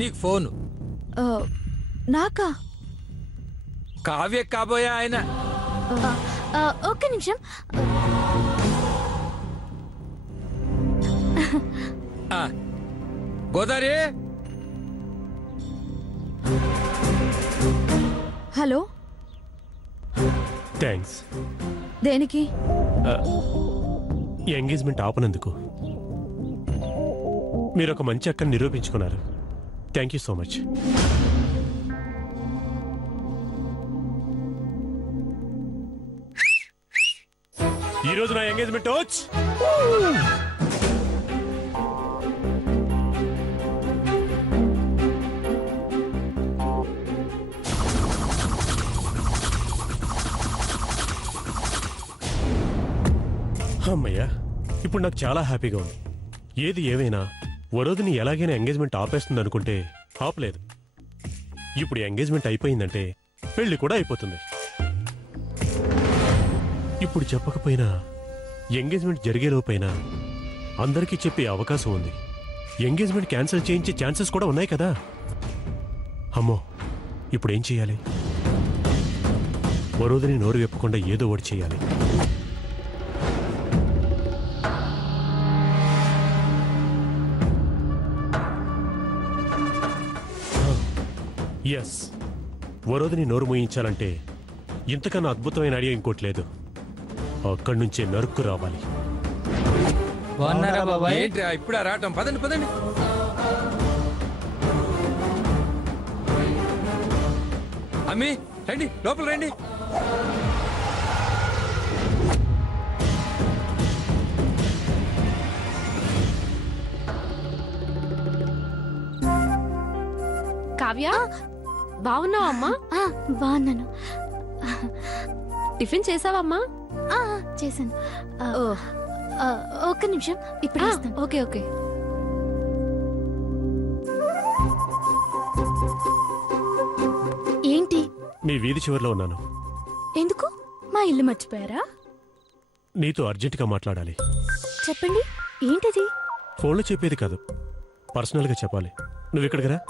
నీకు ఫోను. నాకా? కావ్య కాబోయే ఆయన. ఒక్క నిమిషం. గోదావరి. హలో. థ్యాంక్స్. దేనికి? ఎంగేజ్మెంట్ ఆపనందుకు. మీరు ఒక మంచి అక్కని నిరూపించుకున్నారు. Thank you so much. ఈరోజు నా ఎంగేజ్మెంట్ వచ్చి అమ్మయ్యా, ఇప్పుడు నాకు చాలా హ్యాపీగా ఉంది. ఏది ఏవైనా వరోధిని ఎలాగైనా ఎంగేజ్మెంట్ ఆపేస్తుంది అనుకుంటే ఆపలేదు. ఇప్పుడు ఎంగేజ్మెంట్ అయిపోయిందంటే పెళ్లి కూడా అయిపోతుంది. ఇప్పుడు చెప్పకపోయినా ఎంగేజ్మెంట్ జరిగేలోపైనా అందరికీ చెప్పే అవకాశం ఉంది. ఎంగేజ్మెంట్ క్యాన్సిల్ చేయించే ఛాన్సెస్ కూడా ఉన్నాయి కదా. అమ్మో, ఇప్పుడేం చేయాలి? వరోధిని నోరు వెప్పకుండా ఏదో ఒకటి చేయాలి. ఎస్, వరోధిని నోరు మూయించాలంటే ఇంతకన్నా అద్భుతమైన ఐడియా ఇంకోటి లేదు. అక్కడి నుంచే నరుక్కు రావాలి. ఇప్పుడు రావటం. పదండి పదండి. అమ్మి రండి, లోపల రండి. కావ్య, బాగున్నావా అమ్మా? బాగున్నాను. టిఫిన్ చేసావమ్మా? చేశాను. ఒక్క నిమిషం, ఇప్పుడు ఓకే ఓకే. ఏంటి? మీ వీధి చివరిలో ఉన్నాను. ఎందుకు? మా ఇల్లు మర్చిపోయారా? నీతో అర్జెంటుగా మాట్లాడాలి. చెప్పండి, ఏంటిది? ఫోన్లో చెప్పేది కాదు, పర్సనల్గా చెప్పాలి. నువ్వు ఇక్కడికి రా.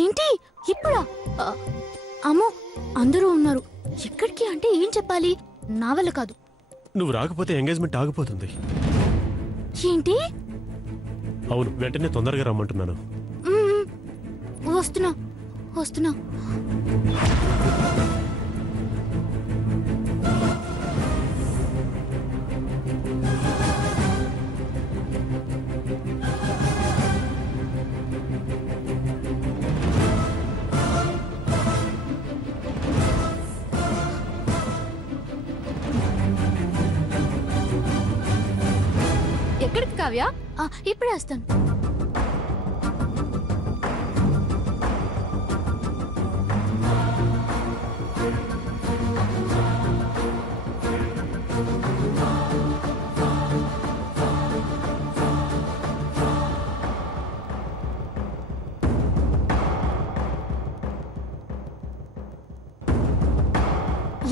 ఏంటి ఇప్పుడా? అమ్మో, అందరూ ఉన్నారు. ఎక్కడికి అంటే ఏం చెప్పాలి? నా వల్ల కాదు. నువ్వు రాకపోతే ఎంగేజ్మెంట్ ఆగిపోతుంది. ఏంటి? అవును, వెంటనే తొందరగా రమ్మంటున్నాను. వస్తున్నా వస్తున్నా. ఎక్కడికి కావ్య? ఇప్పుడే వస్తాను.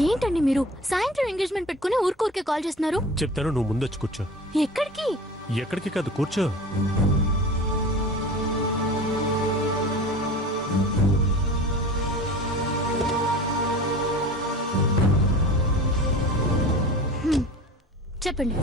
ఏంటండి మీరు సాయంత్రం ఎంగేజ్మెంట్ పెట్టుకుని ఊరికే కాల్ చేస్తున్నారు? చెప్తాను, నువ్వు ముందొచ్చి కూర్చో. ఎక్కడికి? ఎక్కడికి కాదు, కూర్చో. చెప్పండి.